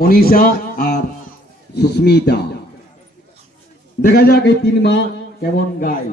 মনীষা আর সুস্মিতা। দেখা যাক এই তিন মা কেমন গায়।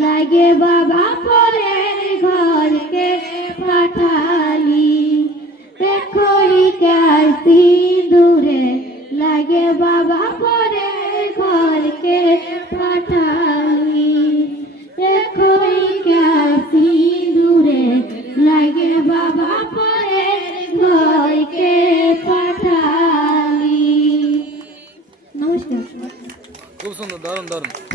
लागे बाबा परेर घर के पाठाली देखो क्या सिंदूरे लागे बाबा परेर घर के पाठाली देखो क्या सिंदूरे लागे बाबा परेर घर के पाठाली। नमस्कार। खूब सुंदर, दारुण दारुण।